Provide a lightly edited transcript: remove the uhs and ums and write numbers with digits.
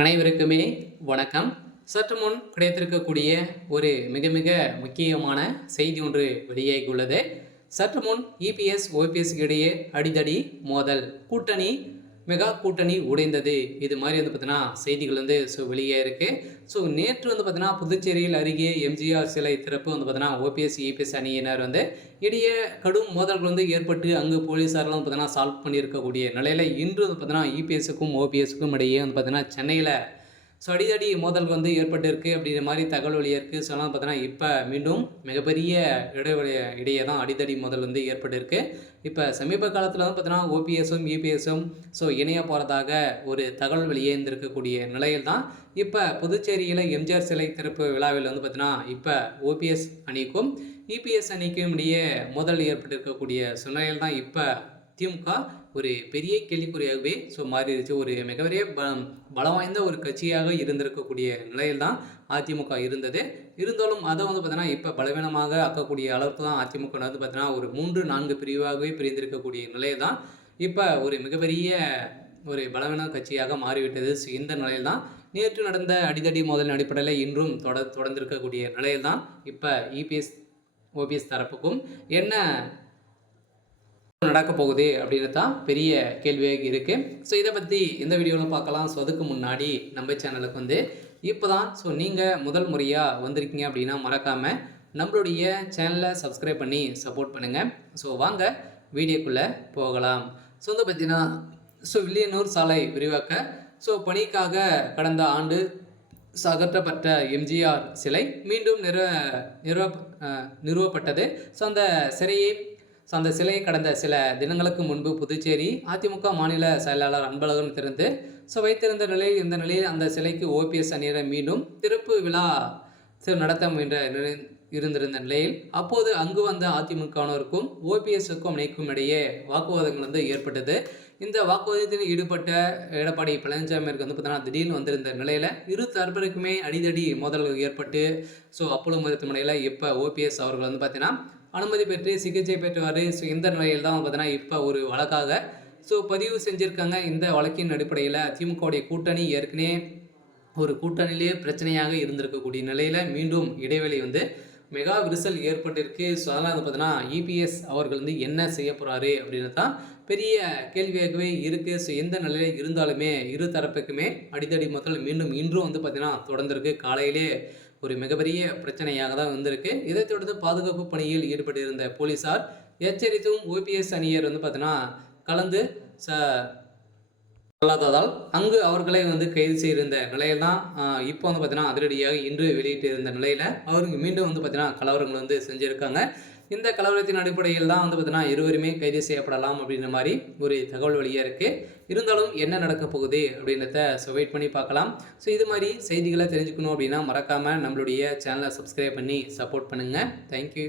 அனைவருக்குமே வணக்கம். சற்று முன் கிடைத்திருக்கக்கூடிய ஒரு மிக மிக முக்கியமான செய்தி ஒன்று வெளியாகியுள்ளது. சற்று முன் இபிஎஸ் ஓபிஎஸ் இடையே அடிதடி மோதல், கூட்டணி மெகா கூட்டணி உடைந்தது. இது மாதிரி பார்த்தீங்கன்னா செய்திகள் வெளியே இருக்கு. நேற்று பார்த்தீங்கன்னா புதுச்சேரியில் அருகே எம்ஜிஆர் சிலை திறப்பு பார்த்தீங்கன்னா ஓபிஎஸ் இபிஎஸ் அணியினர் இடையே கடும் மோதல்கள் ஏற்பட்டு அங்கு போலீஸாரெலாம் பார்த்தீங்கன்னா சால்வ் பண்ணியிருக்கக்கூடிய நிலையில் இன்று பார்த்தீங்கன்னா இபிஎஸ்க்கும் ஓபிஎஸ்க்கும் இடையே பார்த்தீங்கன்னா சென்னையில் அடிதடி மோதல் ஏற்பட்டிருக்கு அப்படிங்கிற மாதிரி தகவல் வெளியே இருக்குது. சொன்னால் பார்த்தீங்கன்னா இப்போ மீண்டும் மிகப்பெரிய இடையே தான் அடிதடி மோதல் ஏற்பட்டிருக்கு. இப்போ சமீப காலத்தில் பார்த்தீங்கன்னா ஓபிஎஸும் இபிஎஸும் இணைய போகிறதாக ஒரு தகவல் வெளியே இருந்திருக்கக்கூடிய நிலையில் தான் இப்போ புதுச்சேரியில் எம்ஜிஆர் சிலை திறப்பு விழாவில் பார்த்தீங்கன்னா இப்போ ஓபிஎஸ் அணிக்கும் இபிஎஸ் அணிக்கும் இடையே மோதல் ஏற்பட்டிருக்கக்கூடிய சூழ்நிலையில் தான் இப்போ திமுக ஒரு பெரிய கேள்விக்குறியாகவே மாறிடுச்சு. ஒரு மிகப்பெரிய பலம் வாய்ந்த ஒரு கட்சியாக இருந்திருக்கக்கூடிய நிலையில் தான் அதிமுக இருந்தது. இருந்தாலும் அதை பார்த்தீங்கன்னா இப்போ பலவீனமாக ஆக்கக்கூடிய அளவுக்கு தான் அதிமுக பார்த்தீங்கன்னா ஒரு 3-4 பிரிவாகவே பிரிந்திருக்கக்கூடிய நிலையில் தான் இப்போ ஒரு மிகப்பெரிய ஒரு பலவீன கட்சியாக மாறிவிட்டது. இந்த நிலையில் தான் நேற்று நடந்த அடிதடி மோதலின் அடிப்படையில் இன்றும் தொடர்ந்திருக்கக்கூடிய நிலையில் தான் இப்போ இபிஎஸ் ஓபிஎஸ் தரப்புக்கும் என்ன நடக்க போகுது அப்படின்னு தான் பெரிய கேள்வியாக இருக்குது. இதை பற்றி இந்த வீடியோவில் பார்க்கலாம். அதுக்கு முன்னாடி நம்ம சேனலுக்கு இப்போ தான் நீங்கள் முதல் முறையாக வந்திருக்கீங்க அப்படின்னா மறக்காமல் நம்மளுடைய சேனலை சப்ஸ்கிரைப் பண்ணி சப்போர்ட் பண்ணுங்கள். வாங்க வீடியோக்குள்ளே போகலாம். பார்த்தீங்கன்னா வில்லியனூர் சாலை விரிவாக்க பணிக்காக கடந்த ஆண்டு அகற்றப்பட்ட எம்ஜிஆர் சிலை மீண்டும் நிறுவப்பட்டது. அந்த சிலையை கடந்த சில தினங்களுக்கு முன்பு புதுச்சேரி அதிமுக மாநில செயலாளர் அன்பழகன் திறந்து வைத்திருந்த நிலையில் இந்த நிலையில் அந்த சிலைக்கு ஓபிஎஸ் அணியினர் மீண்டும் திறப்பு விழா நடத்த முயன்ற இருந்திருந்த நிலையில் அப்போது அங்கு வந்த அதிமுகவினருக்கும் ஓபிஎஸ்க்கும் அணிக்கும் இடையே வாக்குவாதங்கள் ஏற்பட்டது. இந்த வாக்குவாதத்தில் ஈடுபட்ட எடப்பாடி பழனிசாமிக்கு பார்த்தீங்கன்னா திடீர்னு வந்திருந்த நிலையில் இரு தரப்பிற்குமே அடிதடி மோதல்கள் ஏற்பட்டு அப்போலோ மருத்துவமனையில் இப்போ ஓபிஎஸ் அவர்கள் பார்த்தீங்கன்னா அனுமதி பெற்று சிகிச்சை பெற்றுவார். இந்த நிலையில் தான் பார்த்தீங்கன்னா இப்போ ஒரு வழக்காக பதிவு செஞ்சுருக்காங்க. இந்த வழக்கின் அடிப்படையில் திமுகவுடைய கூட்டணி ஏற்கனவே ஒரு கூட்டணியிலேயே பிரச்சனையாக இருந்திருக்கக்கூடிய நிலையில் மீண்டும் இடைவெளி மெகா விரிசல் ஏற்பட்டிருக்கு. அதனால் பார்த்தீங்கன்னா இபிஎஸ் அவர்கள் என்ன செய்ய போகிறாரு அப்படின்னு தான் பெரிய கேள்வியாகவே இருக்குது. எந்த நிலையில் இருந்தாலுமே இரு தரப்புக்குமே அடிதடி மோதல் மீண்டும் இன்றும் பார்த்தீங்கன்னா தொடர்ந்துருக்கு. காலையிலே ஒரு மிகப்பெரிய பிரச்சனையாக தான் வந்திருக்கு. இதைத் தொடர்ந்து பாதுகாப்பு பணியில் ஈடுபட்டிருந்த போலீசார் எச்சரித்தும் ஓபிஎஸ் அணியர் பார்த்தீங்கன்னா கலந்து சொல்லாததால் அங்கு அவர்களை கைது செய்திருந்த நிலையில் தான் இப்போ பார்த்தீங்கன்னா அதிரடியாக இன்று வெளியிட்டு இருந்த நிலையில் அவருக்கு மீண்டும் பார்த்தீங்கன்னா கலவரங்கள் செஞ்சுருக்காங்க. இந்த கலவரத்தின் அடிப்படையில் தான் பார்த்தீங்கன்னா இருவருமே கைது செய்யப்படலாம் அப்படின்ற மாதிரி ஒரு தகவல் வழியாக இருக்குது. இருந்தாலும் என்ன நடக்க போகுது அப்படின்றத வெயிட் பண்ணி பார்க்கலாம். இது மாதிரி செய்திகளை தெரிஞ்சுக்கணும் அப்படின்னா மறக்காமல் நம்மளுடைய சேனலை சப்ஸ்கிரைப் பண்ணி சப்போர்ட் பண்ணுங்கள். தேங்க்யூ.